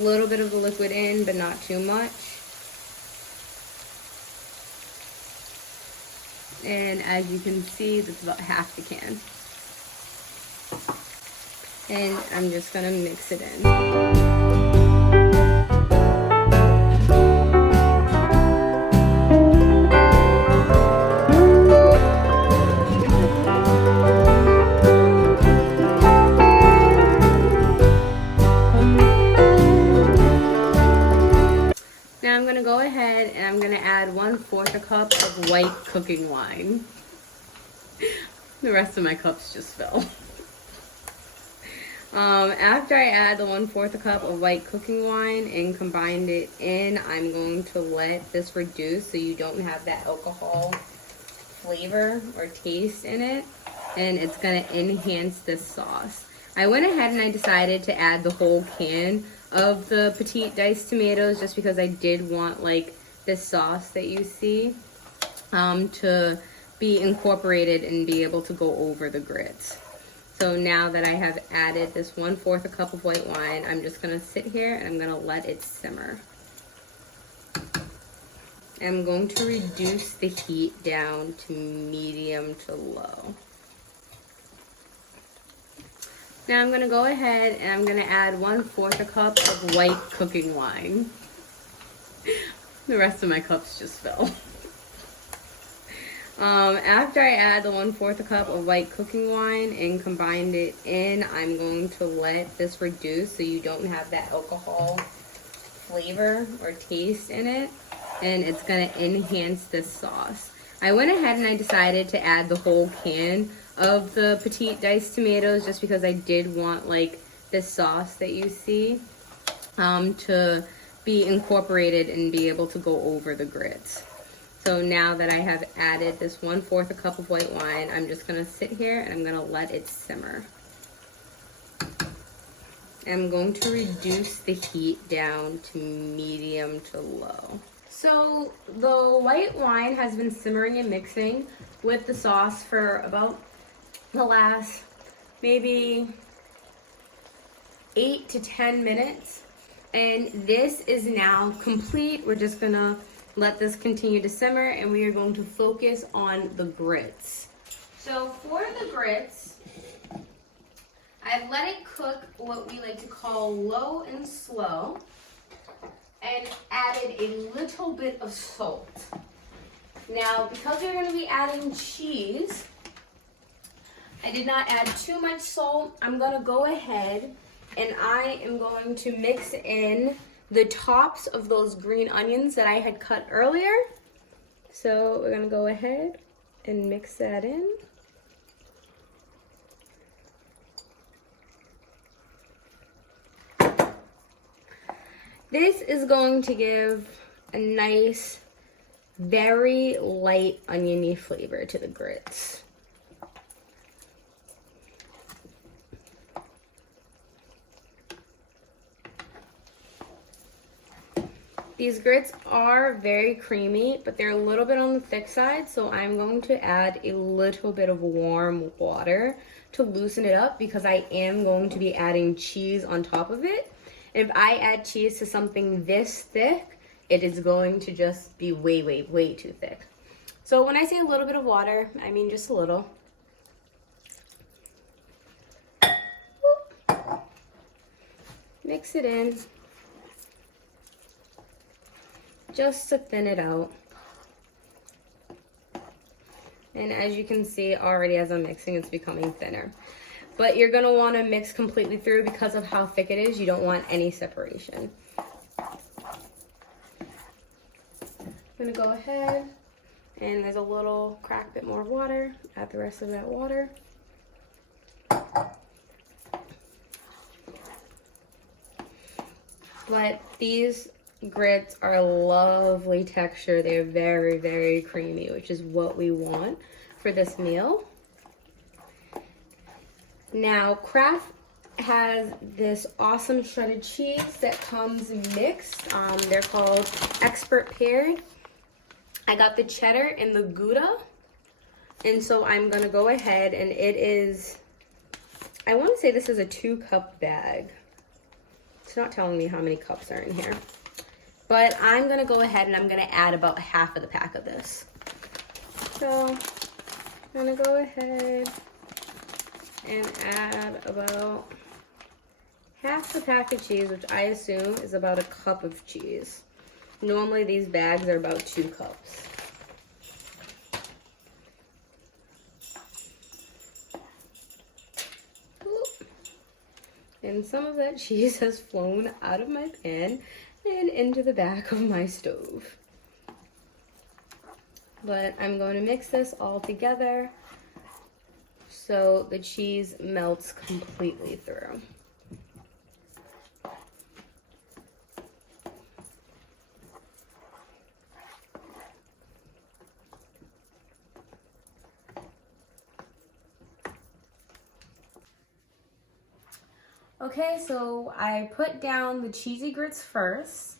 A little bit of the liquid in, but not too much. And as you can see, that's about half the can. And I'm just gonna mix it in. Now I'm gonna go ahead and I'm gonna add 1/4 a cup of white cooking wine. The rest of my cups just fell. After I add the 1/4 a cup of white cooking wine and combined it in, I'm going to let this reduce so you don't have that alcohol flavor or taste in it, and it's gonna enhance this sauce. I went ahead and I decided to add the whole can of the petite diced tomatoes just because I did want like this sauce that you see to be incorporated and be able to go over the grits. So now that I have added this 1/4 a cup of white wine, I'm just gonna sit here and I'm gonna let it simmer. I'm going to reduce the heat down to medium to low. Now I'm gonna go ahead and I'm gonna add 1/4 a cup of white cooking wine. The rest of my cups just fell. After I add the 1/4 a cup of white cooking wine and combined it in, I'm going to let this reduce so you don't have that alcohol flavor or taste in it, and it's gonna enhance this sauce. I went ahead and I decided to add the whole can of the petite diced tomatoes just because I did want like this sauce that you see to be incorporated and be able to go over the grits. So now that I have added this 1/4 a cup of white wine, I'm just gonna sit here and I'm gonna let it simmer. I'm going to reduce the heat down to medium to low. So the white wine has been simmering and mixing with the sauce for about the last maybe 8 to 10 minutes. And this is now complete. We're just gonna let this continue to simmer and we are going to focus on the grits. So for the grits, I've let it cook what we like to call low and slow and added a little bit of salt. Now, because we're gonna be adding cheese, I did not add too much salt. I'm gonna go ahead and I am going to mix in the tops of those green onions that I had cut earlier. So we're gonna go ahead and mix that in. This is going to give a nice, very light oniony flavor to the grits. These grits are very creamy, but they're a little bit on the thick side, so I'm going to add a little bit of warm water to loosen it up because I am going to be adding cheese on top of it. And if I add cheese to something this thick, it is going to just be way, way, way too thick. So when I say a little bit of water, I mean just a little. Mix it in, just to thin it out. And as you can see already as I'm mixing, it's becoming thinner. But you're gonna wanna mix completely through because of how thick it is. You don't want any separation. I'm gonna go ahead and there's a little crack bit more water. Add the rest of that water. But these grits are a lovely texture. They're very, very creamy, which is what we want for this meal. Now, Kraft has this awesome shredded cheese that comes mixed. They're called Expert Paired. I got the cheddar and the Gouda. And so I'm gonna go ahead and it is, I wanna say this is a 2-cup bag. It's not telling me how many cups are in here. But I'm gonna go ahead and I'm gonna add about half of the pack of this. So I'm gonna go ahead and add about half the pack of cheese, which I assume is about a cup of cheese. Normally these bags are about 2 cups. And some of that cheese has flown out of my pan and into the back of my stove. But I'm going to mix this all together so the cheese melts completely through. Okay, so I put down the cheesy grits first,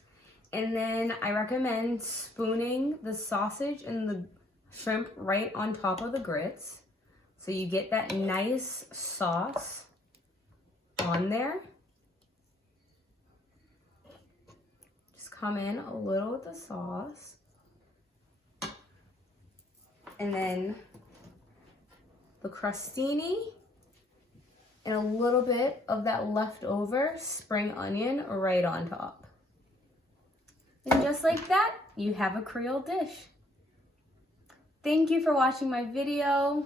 and then I recommend spooning the sausage and the shrimp right on top of the grits, so you get that nice sauce on there. Just come in a little with the sauce, and then the crostini, and a little bit of that leftover spring onion right on top. And just like that, you have a Creole dish. Thank you for watching my video.